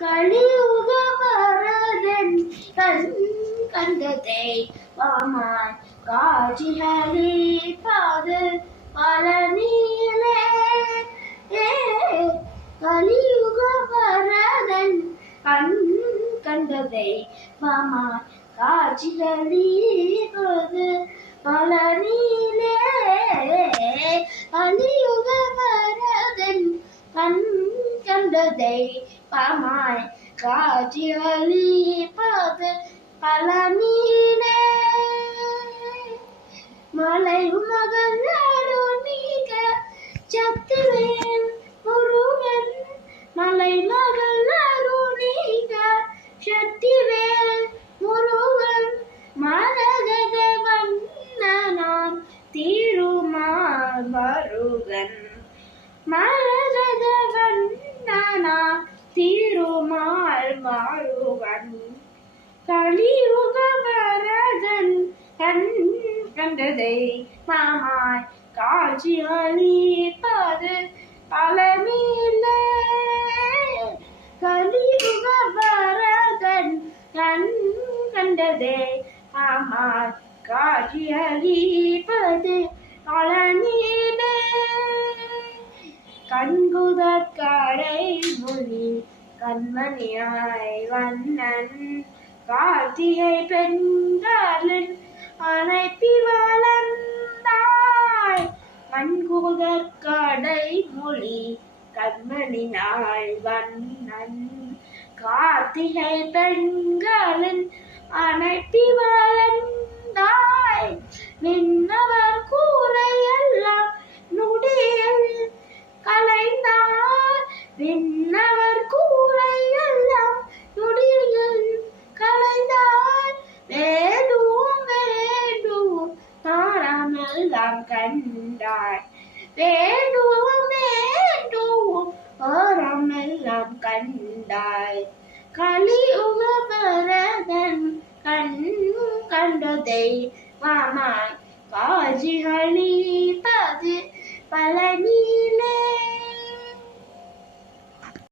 கலியுக வரதன் கண் கண்டதை வாமான் காட்சிகளி பாது பழனியிலே கலியுக வரதன் கண் கண்டதை வாமான் காட்சிகளி பாது பழனியிலே கலியுக வரதன் கண் கண்டதை பாமாய் காட்சி அளிப்பது பழனியிலே மலை மகன் அருணிக சத்துவேன் முருகன். மலை மகள் அருணிக சக்திவேல் முருகன். மரகத வண்ணனாம் திருமால் மருகன் மர திருமால் மாறுவன். கலியுக வரதன் கண் கண்டதை மாமாய் காட்சி அளிப்பது பலமில்லை. கலியுக வரதன் கண் கண்டதை மாமாய் காட்சி அளிப்பது பழனியிலே கண்குதற்காடை கண்மணியாய் வண்ணன் கார்த்திகை பெண்களின் அழைப்பி வளர்ந்தாய். கண்குதற்காடை மொழி கண்மணியாய் வண்ணன் கார்த்திகை பெண்களின் அனைத்தி வளர்ந்தாய். நின்னவர் கண்டாய் வேடும் வேடும் பாராமெல்லாம் கண்டாய் கலியுக பரதன் கண் கண்டதை மாமாய் காட்சிகளி பது பழனி